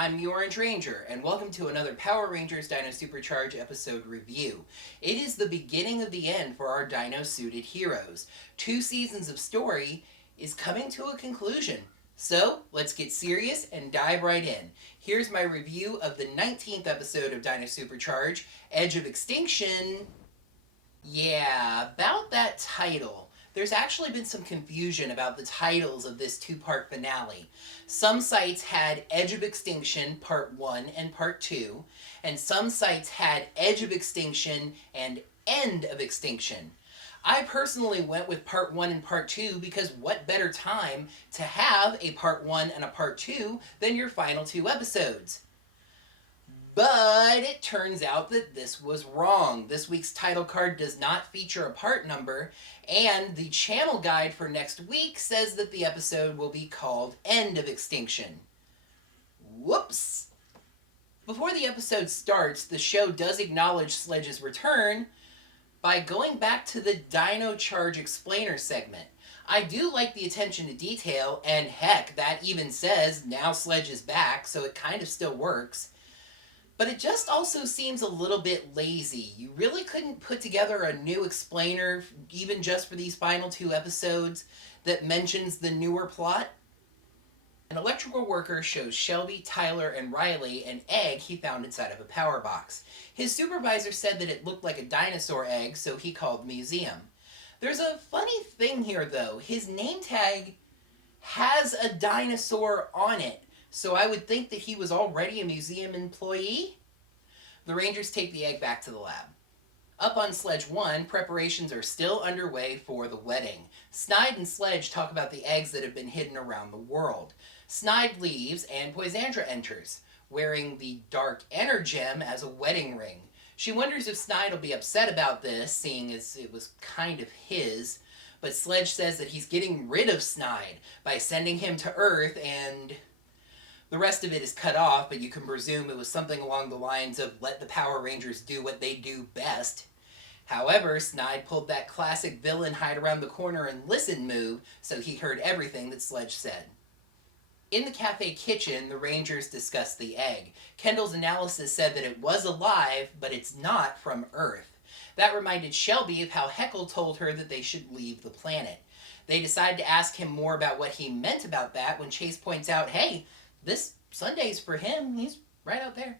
I'm the Orange Ranger, and welcome to another Power Rangers Dino SuperCharge episode review. It is the beginning of the end for our dino-suited heroes. 2 seasons of story is coming to a conclusion. So, let's get serious and dive right in. Here's my review of the 19th episode of Dino SuperCharge, Edge of Extinction. Yeah, about that title. There's actually been some confusion about the titles of this 2-part finale. Some sites had Edge of Extinction Part 1 and Part 2, and some sites had Edge of Extinction and End of Extinction. I personally went with Part 1 and Part 2 because what better time to have a Part 1 and a Part 2 than your final 2 episodes? But it turns out that this was wrong. This week's title card does not feature a part number, and the channel guide for next week says that the episode will be called End of Extinction. Whoops! Before the episode starts, the show does acknowledge Sledge's return by going back to the Dino Charge Explainer segment. I do like the attention to detail, and heck, that even says, now Sledge is back, so it kind of still works. But it just also seems a little bit lazy. You really couldn't put together a new explainer, even just for these final 2 episodes, that mentions the newer plot? An electrical worker shows Shelby, Tyler, and Riley an egg he found inside of a power box. His supervisor said that it looked like a dinosaur egg, so he called the museum. There's a funny thing here, though. His name tag has a dinosaur on it. So I would think that he was already a museum employee? The Rangers take the egg back to the lab. Up on Sledge 1, preparations are still underway for the wedding. Snide and Sledge talk about the eggs that have been hidden around the world. Snide leaves and Poisandra enters, wearing the Dark Energem as a wedding ring. She wonders if Snide will be upset about this, seeing as it was kind of his, but Sledge says that he's getting rid of Snide by sending him to Earth, and the rest of it is cut off, but you can presume it was something along the lines of let the Power Rangers do what they do best. However, Snide pulled that classic villain hide around the corner and listen move, so he heard everything that Sledge said. In the cafe kitchen, the Rangers discussed the egg. Kendall's analysis said that it was alive, but it's not from Earth. That reminded Shelby of how Heckle told her that they should leave the planet. They decide to ask him more about what he meant about that when Chase points out, hey, this Sunday's for him. He's right out there.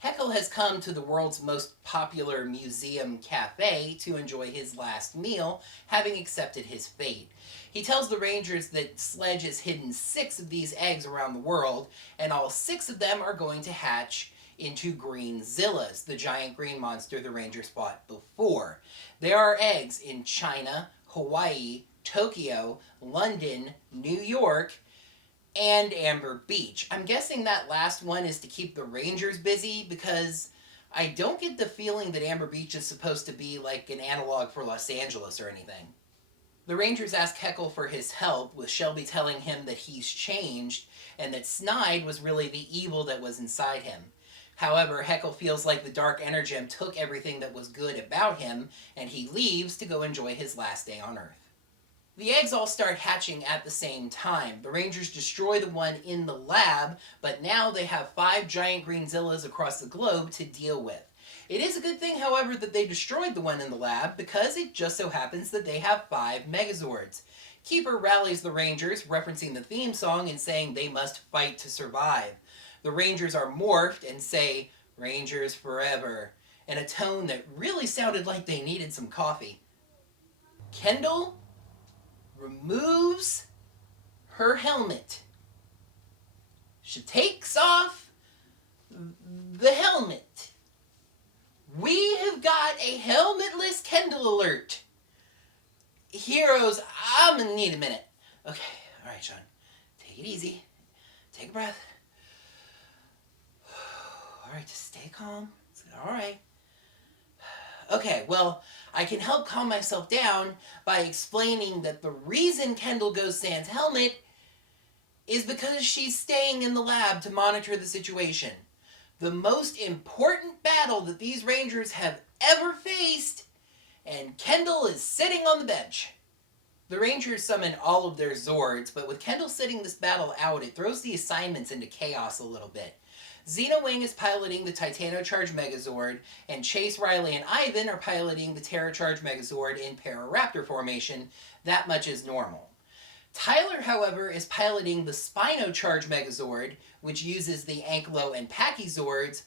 Heckle has come to the world's most popular museum cafe to enjoy his last meal, having accepted his fate. He tells the Rangers that Sledge has hidden 6 of these eggs around the world, and all 6 of them are going to hatch into green Zillas, the giant green monster the Rangers fought before. There are eggs in China, Hawaii, Tokyo, London, New York, and Amber Beach. I'm guessing that last one is to keep the Rangers busy because I don't get the feeling that Amber Beach is supposed to be like an analog for Los Angeles or anything. The Rangers ask Heckle for his help, with Shelby telling him that he's changed and that Snide was really the evil that was inside him. However, Heckle feels like the Dark Energem took everything that was good about him, and he leaves to go enjoy his last day on Earth. The eggs all start hatching at the same time. The Rangers destroy the one in the lab, but now they have 5 giant green Zillas across the globe to deal with. It is a good thing, however, that they destroyed the one in the lab, because it just so happens that they have 5 Megazords. Keeper rallies the Rangers, referencing the theme song and saying they must fight to survive. The Rangers are morphed and say, "Rangers forever," in a tone that really sounded like they needed some coffee. Kendall removes her helmet. She takes off the helmet. We have got a helmetless Kendall alert. Heroes, I'm gonna need a minute. Okay, alright, Sean. Take it easy. Take a breath. Alright, just stay calm. It's alright. Okay, well, I can help calm myself down by explaining that the reason Kendall goes sans helmet is because she's staying in the lab to monitor the situation. The most important battle that these Rangers have ever faced, and Kendall is sitting on the bench. The Rangers summon all of their Zords, but with Kendall sitting this battle out, it throws the assignments into chaos a little bit. Xena Wing is piloting the Titano-Charge Megazord, and Chase, Riley, and Ivan are piloting the Terra-Charge Megazord in Para-Raptor formation. That much is normal. Tyler, however, is piloting the Spino-Charge Megazord, which uses the Anklo and Pachyswords,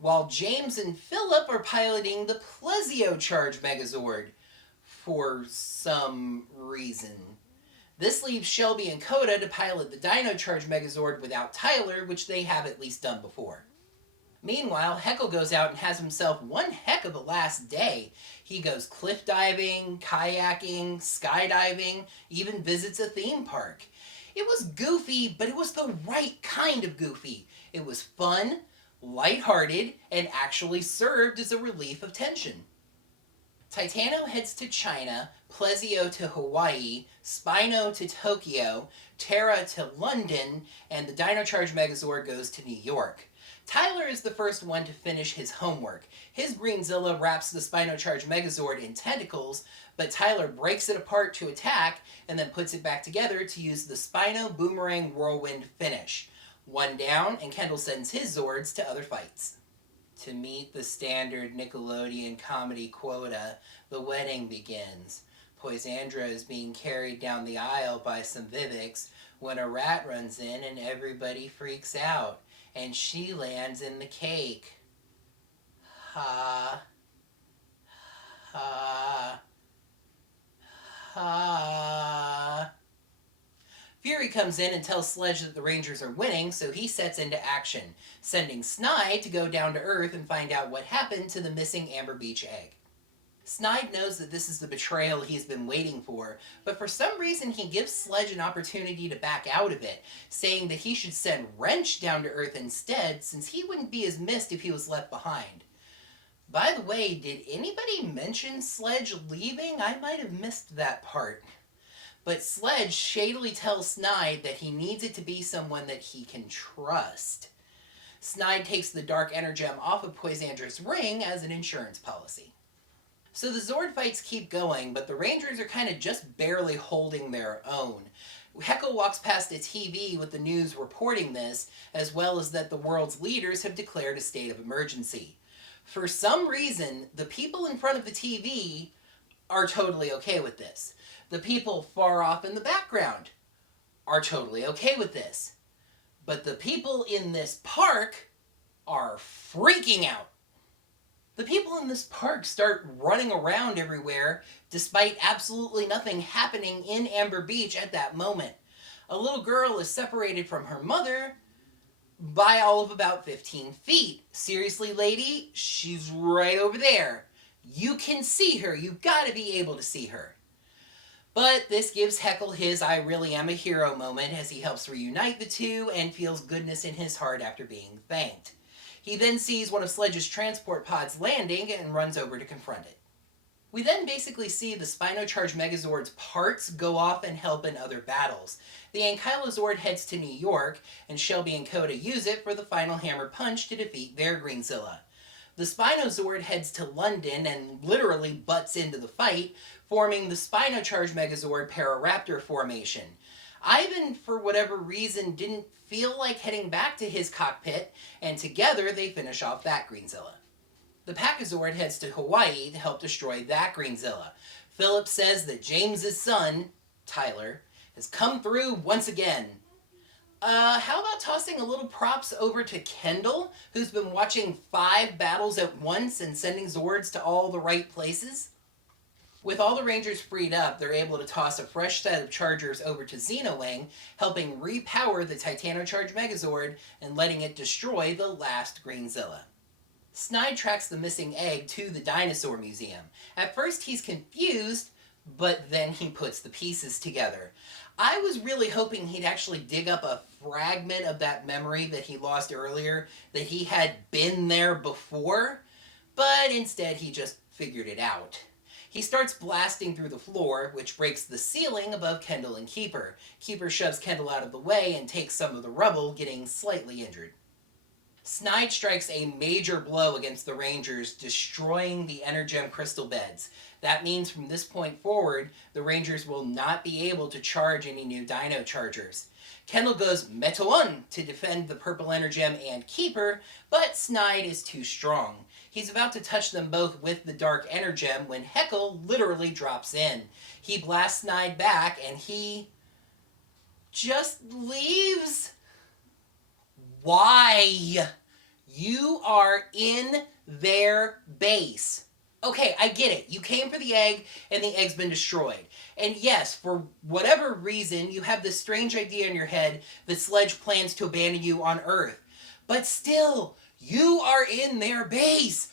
while James and Philip are piloting the Plesio-Charge Megazord for some reason. This leaves Shelby and Coda to pilot the Dino-Charge Megazord without Tyler, which they have at least done before. Meanwhile, Heckle goes out and has himself one heck of a last day. He goes cliff diving, kayaking, skydiving, even visits a theme park. It was goofy, but it was the right kind of goofy. It was fun, lighthearted, and actually served as a relief of tension. Titano heads to China, Plesio to Hawaii, Spino to Tokyo, Terra to London, and the Dino-Charge Megazord goes to New York. Tyler is the first one to finish his homework. His Greenzilla wraps the Spino-Charge Megazord in tentacles, but Tyler breaks it apart to attack and then puts it back together to use the Spino Boomerang Whirlwind finish. One down, and Kendall sends his Zords to other fights. To meet the standard Nickelodeon comedy quota, the wedding begins. Poisandra is being carried down the aisle by some Viveks when a rat runs in and everybody freaks out, and she lands in the cake. Ha. Ha. Ha. Fury comes in and tells Sledge that the Rangers are winning, so he sets into action, sending Snide to go down to Earth and find out what happened to the missing Amber Beach egg. Snide knows that this is the betrayal he's been waiting for, but for some reason he gives Sledge an opportunity to back out of it, saying that he should send Wrench down to Earth instead, since he wouldn't be as missed if he was left behind. By the way, did anybody mention Sledge leaving? I might have missed that part. But Sledge shadily tells Snide that he needs it to be someone that he can trust. Snide takes the Dark Energem off of Poisandra's ring as an insurance policy. So the Zord fights keep going, but the Rangers are kind of just barely holding their own. Heckle walks past a TV with the news reporting this, as well as that the world's leaders have declared a state of emergency. For some reason, the people in front of the TV are totally okay with this. The people far off in the background are totally okay with this. But the people in this park are freaking out. The people in this park start running around everywhere despite absolutely nothing happening in Amber Beach at that moment. A little girl is separated from her mother by all of about 15 feet. Seriously, lady, she's right over there. You can see her. You've got to be able to see her. But this gives Heckle his I really am a hero moment as he helps reunite the two and feels goodness in his heart after being thanked. He then sees one of Sledge's transport pods landing and runs over to confront it. We then basically see the Spino-Charge Megazord's parts go off and help in other battles. The Ankylozord heads to New York, and Shelby and Coda use it for the final hammer punch to defeat their Greenzilla. The Spinozord heads to London and literally butts into the fight, forming the Spino-Charge Megazord Para-Raptor formation. Ivan, for whatever reason, didn't feel like heading back to his cockpit, and together they finish off that Greenzilla. The Pachysword heads to Hawaii to help destroy that Greenzilla. Philip says that James's son, Tyler, has come through once again. How about tossing a little props over to Kendall, who's been watching 5 battles at once and sending Zords to all the right places? With all the Rangers freed up, they're able to toss a fresh set of Chargers over to Xenowing, helping repower the Titano-Charge Megazord and letting it destroy the last Greenzilla. Snide tracks the missing egg to the Dinosaur Museum. At first he's confused, but then he puts the pieces together. I was really hoping he'd actually dig up a fragment of that memory that he lost earlier, that he had been there before, but instead he just figured it out. He starts blasting through the floor, which breaks the ceiling above Kendall and Keeper. Keeper shoves Kendall out of the way and takes some of the rubble, getting slightly injured. Snide strikes a major blow against the Rangers, destroying the Energem crystal beds. That means from this point forward, the Rangers will not be able to charge any new Dino Chargers. Kendall goes Meteon to defend the Purple Energem and Keeper, but Snide is too strong. He's about to touch them both with the Dark Energem when Heckle literally drops in. He blasts Snide back and he just leaves. Why? You are in their base. Okay, I get it. You came for the egg, and the egg's been destroyed. And yes, for whatever reason, you have this strange idea in your head that Sledge plans to abandon you on Earth. But still, you are in their base.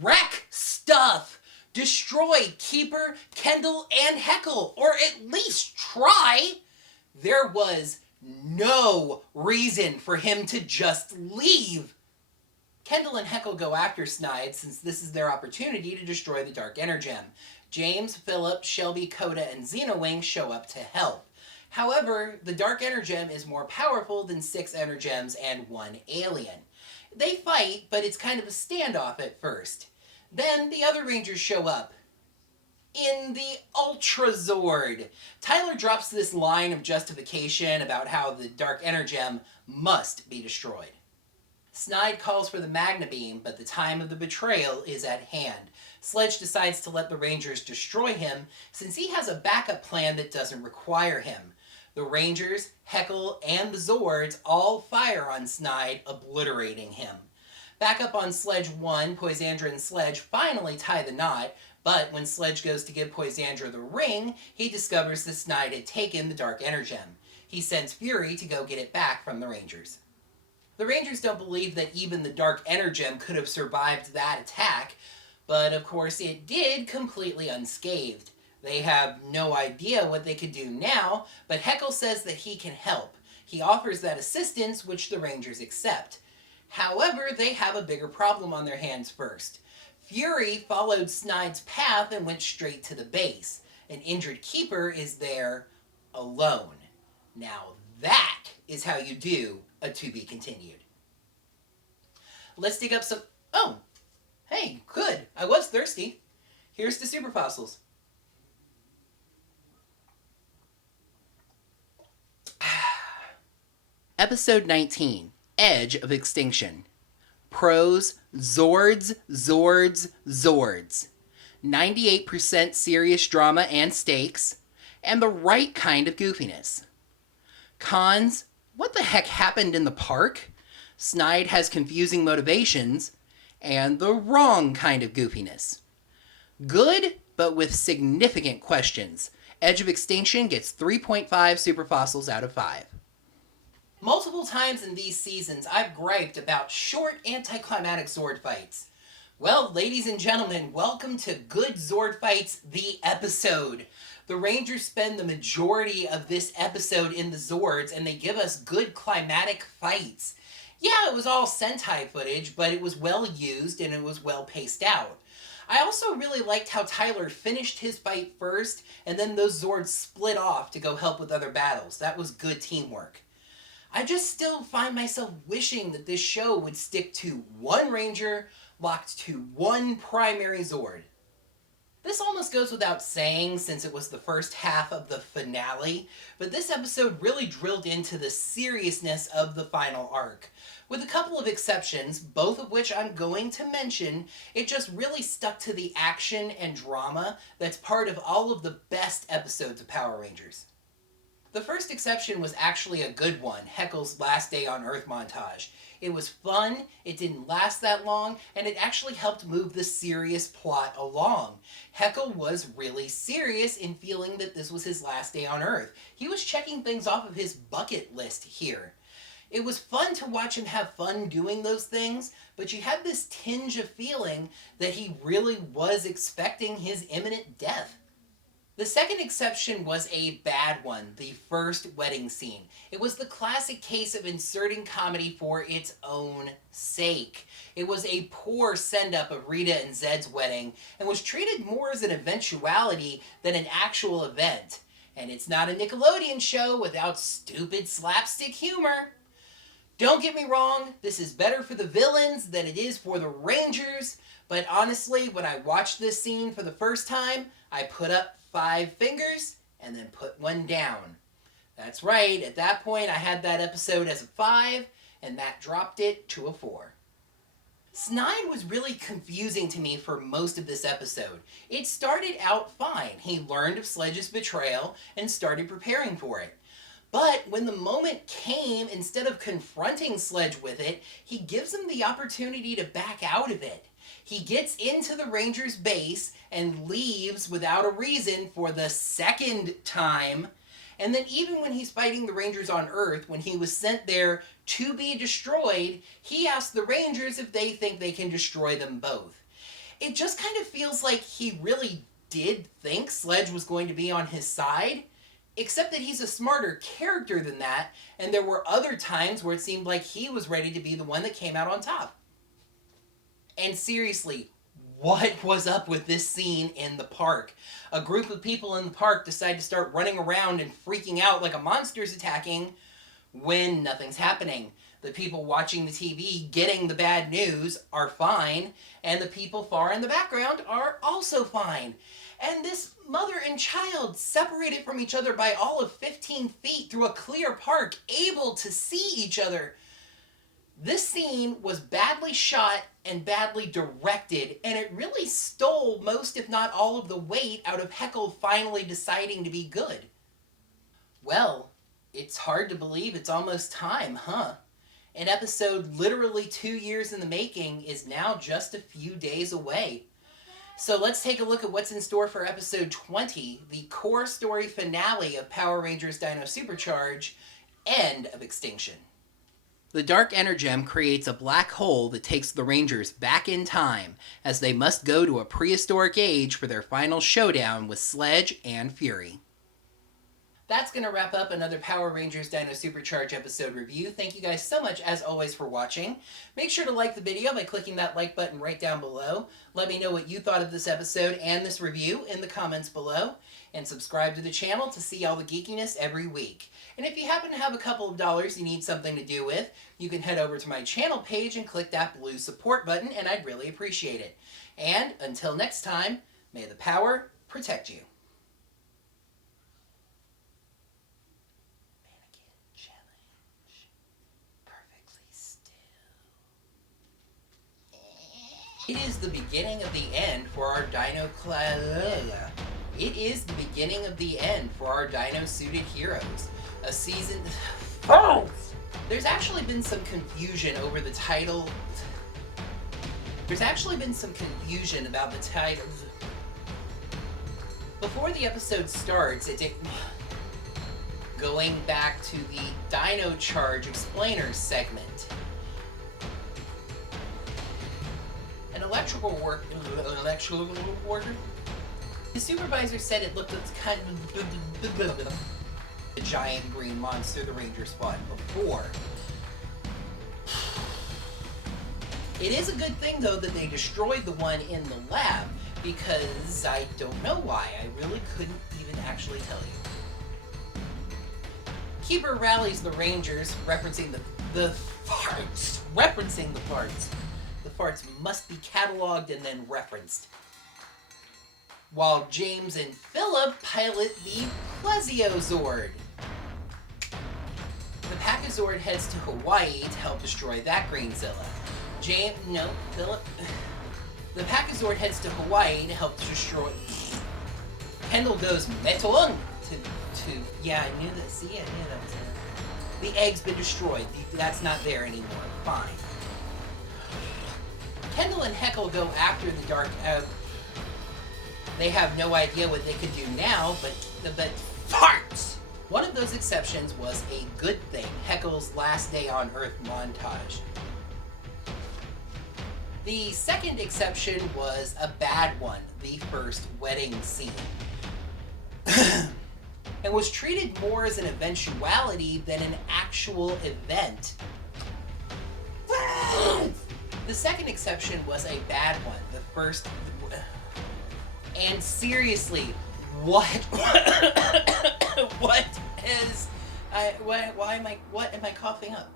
Wreck stuff. Destroy Keeper, Kendall, and Heckle. Or at least try. There was no reason for him to just leave. Kendall and Heckle go after Snide since this is their opportunity to destroy the Dark Energem. James, Philip, Shelby, Coda, and Xenowing show up to help. However, the Dark Energem is more powerful than 6 Energems and 1 alien. They fight, but it's kind of a standoff at first. Then the other Rangers show up. In the Ultra Zord. Tyler drops this line of justification about how the Dark Energem must be destroyed. Snide calls for the Magna Beam, but the time of the betrayal is at hand. Sledge decides to let the Rangers destroy him, since he has a backup plan that doesn't require him. The Rangers, Heckle, and the Zords all fire on Snide, obliterating him. Back up on Sledge 1, Poisandra and Sledge finally tie the knot, but when Sledge goes to give Poisandra the ring, he discovers that Snide had taken the Dark Energem. He sends Fury to go get it back from the Rangers. The Rangers don't believe that even the Dark Energem could have survived that attack, but of course it did completely unscathed. They have no idea what they could do now, but Heckle says that he can help. He offers that assistance, which the Rangers accept. However, they have a bigger problem on their hands first. Fury followed Snide's path and went straight to the base. An injured Keeper is there alone. Now that is how you do a to be continued. Let's dig up some... Oh, hey, good. I was thirsty. Here's the super fossils. Episode 19, Edge of Extinction. Pros, Zords, Zords, Zords. 98% serious drama and stakes, and the right kind of goofiness. Cons, what the heck happened in the park? Snide has confusing motivations, and the wrong kind of goofiness. Good, but with significant questions. Edge of Extinction gets 3.5 super fossils out of 5. Multiple times in these seasons, I've griped about short, anticlimactic Zord fights. Well, ladies and gentlemen, welcome to Good Zord Fights, the episode. The Rangers spend the majority of this episode in the Zords, and they give us good climatic fights. Yeah, it was all Sentai footage, but it was well used and it was well paced out. I also really liked how Tyler finished his fight first, and then those Zords split off to go help with other battles. That was good teamwork. I just still find myself wishing that this show would stick to one Ranger locked to one primary Zord. This almost goes without saying since it was the first half of the finale, but this episode really drilled into the seriousness of the final arc. With a couple of exceptions, both of which I'm going to mention, it just really stuck to the action and drama that's part of all of the best episodes of Power Rangers. The first exception was actually a good one, Heckle's Last Day on Earth montage. It was fun, it didn't last that long, and it actually helped move the serious plot along. Heckle was really serious in feeling that this was his last day on Earth. He was checking things off of his bucket list here. It was fun to watch him have fun doing those things, but you had this tinge of feeling that he really was expecting his imminent death. The second exception was a bad one, the first wedding scene. It was the classic case of inserting comedy for its own sake. It was a poor send-up of Rita and Zed's wedding, and was treated more as an eventuality than an actual event. And it's not a Nickelodeon show without stupid slapstick humor. Don't get me wrong, this is better for the villains than it is for the Rangers, but honestly, when I watched this scene for the first time, I put up 5 fingers and then put one down. That's right, at that point I had that episode as a 5, and that dropped it to a 4. Snide was really confusing to me for most of this episode. It started out fine. He learned of Sledge's betrayal and started preparing for it. But when the moment came, instead of confronting Sledge with it, he gives him the opportunity to back out of it. He gets into the Rangers' base and leaves without a reason for the second time. And then even when he's fighting the Rangers on Earth, when he was sent there to be destroyed, he asks the Rangers if they think they can destroy them both. It just kind of feels like he really did think Sledge was going to be on his side, except that he's a smarter character than that, and there were other times where it seemed like he was ready to be the one that came out on top. And seriously, what was up with this scene in the park? A group of people in the park decide to start running around and freaking out like a monster's attacking when nothing's happening. The people watching the TV getting the bad news are fine, and the people far in the background are also fine. And this mother and child separated from each other by all of 15 feet through a clear park, able to see each other. This scene was badly shot and badly directed, and it really stole most, if not all, of the weight out of Heckle finally deciding to be good. Well, it's hard to believe it's almost time, huh? An episode literally 2 years in the making is now just a few days away. So let's take a look at what's in store for episode 20, the core story finale of Power Rangers Dino SuperCharge, End of Extinction. The Dark Energem creates a black hole that takes the Rangers back in time, as they must go to a prehistoric age for their final showdown with Sledge and Fury. That's going to wrap up another Power Rangers Dino SuperCharge episode review. Thank you guys so much, as always, for watching. Make sure to like the video by clicking that like button right down below. Let me know what you thought of this episode and this review in the comments below. And subscribe to the channel to see all the geekiness every week. And if you happen to have a couple of dollars you need something to do with, you can head over to my channel page and click that blue support button, and I'd really appreciate it. And until next time, may the power protect you. It is the beginning of the end for our It is the beginning of the end for our dino-suited heroes. A season... Oh! There's actually been some confusion over the title... There's actually been some confusion about the title... Before the episode starts, going back to the Dino Charge Explainers segment. An electrical worker... The supervisor said it looked kind of... the giant green monster the Rangers fought before. It is a good thing, though, that they destroyed the one in the lab, because I don't know why. I really couldn't even actually tell you. Keeper rallies the Rangers, referencing the farts. Referencing the farts. The farts must be cataloged and then referenced. While James and Philip pilot the Plesiozord. The Pachazord heads to Hawaii to help destroy that Greenzilla. Philip... The Pachazord heads to Hawaii to help destroy... Kendall goes Metalung to... Yeah, I knew that. See, I knew that was there. The egg's been destroyed. That's not there anymore. Fine. Kendall and Heckle go after the Dark... They have no idea what they could do now, but farts! One of those exceptions was a good thing, Heckle's last day on Earth montage. The second exception was a bad one, the first wedding scene. And was treated more as an eventuality than an actual event. The second exception was a bad one, the first... And seriously, what am I coughing up?